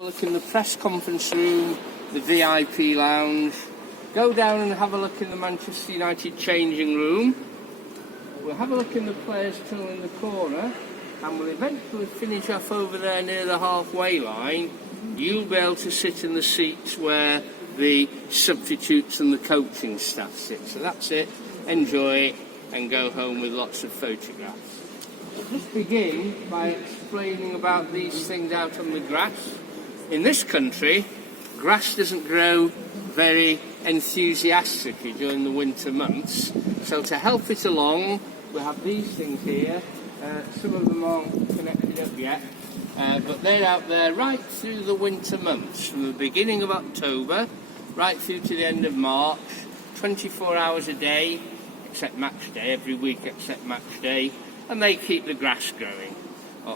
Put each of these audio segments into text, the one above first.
Look in the press conference room, the VIP lounge. Go down and have a look in the Manchester United changing room. We'll have a look in the players' tunnel in the corner, and we'll eventually finish off over there near the halfway line. You'll be able to sit in the seats where the substitutes and the coaching staff sit. So that's it. Enjoy it and go home with lots of photographs. I'll just begin by explaining about these things out on the grass. In this country, grass doesn't grow very enthusiastically during the winter months. So to help it along, we have these things here. Some of them aren't connected up yet, but they're out there right through the winter months, from the beginning of October right through to the end of March, 24 hours a day, except match day, every week except match day, and they keep the grass growing.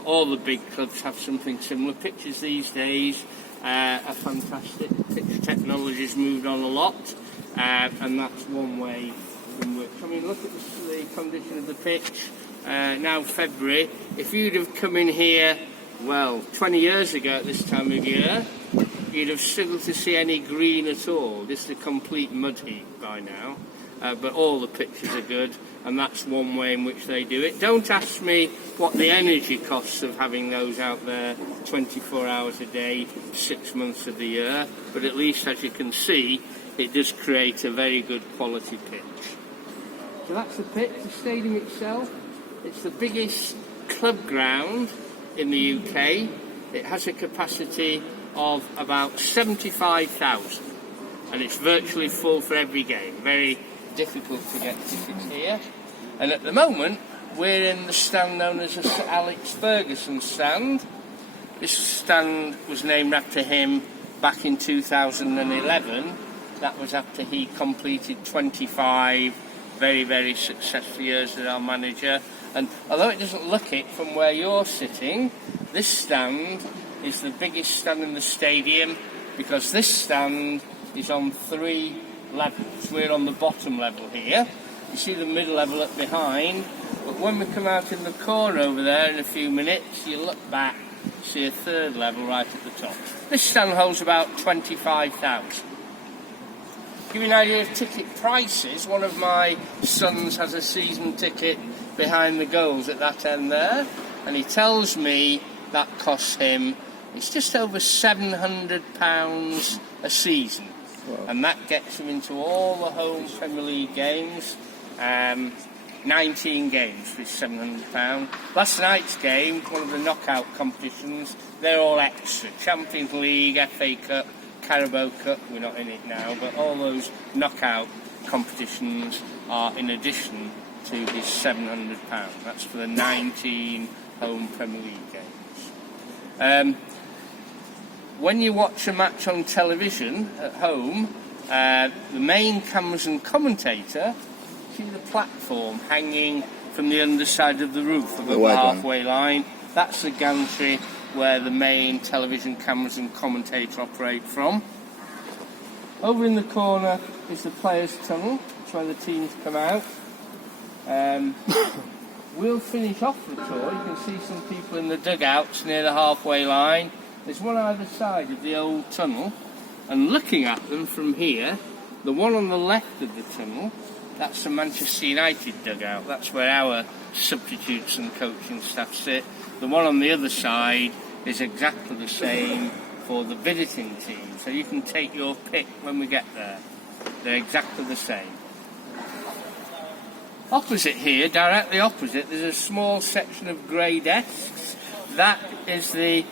All the big clubs have something similar. Pitches these days are fantastic. Pitch technology's moved on a lot, and that's one way in which. I mean, look at the condition of the pitch. Now February. If you'd have come in here, well, 20 years ago at this time of year, you'd have struggled to see any green at all. Just a complete mud heap by now. But all the pitches are good, and that's one way in which they do it. Don't ask me what the energy costs of having those out there 24 hours a day, 6 months of the year, but at least, as you can see, it does create a very good quality pitch. So that's the pitch. The stadium itself, it's the biggest club ground in the UK. It has a capacity of about 75,000, and it's virtually full for every game. Very difficult to get tickets here, and at the moment we're in the stand known as the Sir Alex Ferguson stand. This stand was named after him back in 2011. That was after he completed 25 very, very successful years as our manager, and although it doesn't look it from where you're sitting, this stand is the biggest stand in the stadium, because this stand is on 3 levels. We're on the bottom level here. You see the middle level up behind, but when we come out in the corner over there in a few minutes, you look back, see a 3rd level right at the top. This stand holds about 25,000. To give you an idea of ticket prices, one of my sons has a season ticket behind the goals at that end there, and he tells me that costs him, it's just over £700 a season. Wow. And that gets him into all the home Premier League games, 19 games for £700. Last night's game, one of the knockout competitions, they're all extra. Champions League, FA Cup, Carabao Cup, we're not in it now, but all those knockout competitions are in addition to his £700. That's for the 19 home Premier League games. When you watch a match on television at home, the main cameras and commentator see the platform hanging from the underside of the roof above the halfway line. That's the gantry where the main television cameras and commentator operate from. Over in the corner is the players' tunnel. That's where the teams come out. We'll finish off the tour. You can see some people in the dugouts near the halfway line. There's one either side of the old tunnel, and looking at them from here, the one on the left of the tunnel, that's the Manchester United dugout. That's where our substitutes and coaching staff sit. The one on the other side is exactly the same for the visiting team, so you can take your pick when we get there. They're exactly the same. Opposite here, directly opposite, there's a small section of grey desks. That is the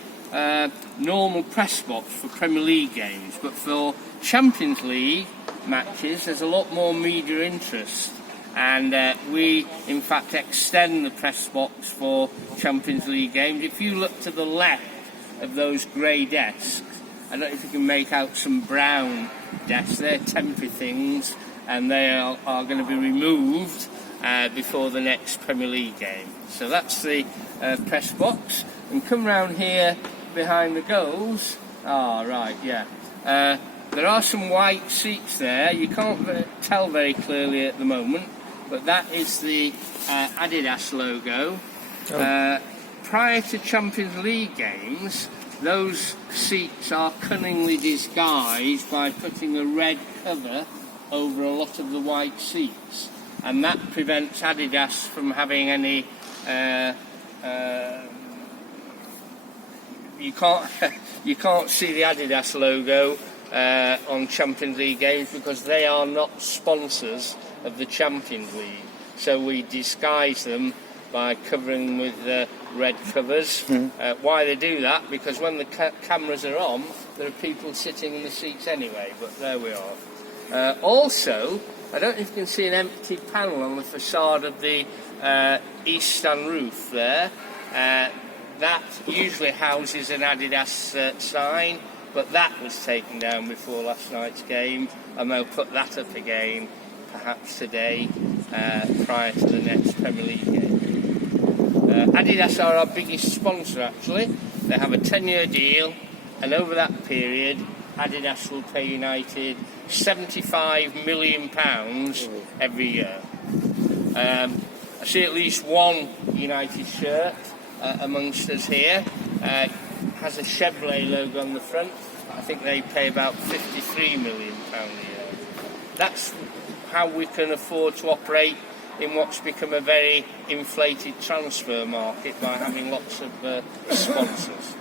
normal press box for Premier League games, but for Champions League matches there's a lot more media interest, and we in fact extend the press box for Champions League games. If you look to the left of those grey desks, I don't know if you can make out some brown desks, they're temporary things, and they are going to be removed before the next Premier League game. So that's the press box, and come round here behind the goals. There are some white seats there. You can't tell very clearly at the moment, but that is the Adidas logo. Prior to Champions League games, those seats are cunningly disguised by putting a red cover over a lot of the white seats, and that prevents Adidas from having any you can't see the Adidas logo on Champions League games because they are not sponsors of the Champions League. So we disguise them by covering them with red covers. Why they do that? Because when the cameras are on, there are people sitting in the seats anyway, but there we are. Also, I don't know if you can see an empty panel on the facade of the east stand roof there. That usually houses an Adidas sign, but that was taken down before last night's game, and they'll put that up again, perhaps today, prior to the next Premier League game. Adidas are our biggest sponsor, actually. They have a 10-year deal, and over that period, Adidas will pay United £75 million every year. I see at least one United shirt amongst us here. Has a Chevrolet logo on the front. I think they pay about £53 million a year. That's how we can afford to operate in what's become a very inflated transfer market by having lots of sponsors.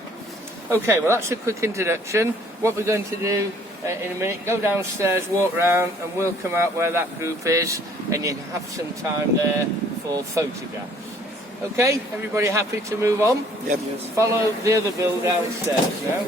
Okay, well that's a quick introduction. What we're going to do in a minute, go downstairs, walk around, and we'll come out where that group is, and you can have some time there for photographs. Okay, everybody happy to move on? Yep. Follow the other bill downstairs now.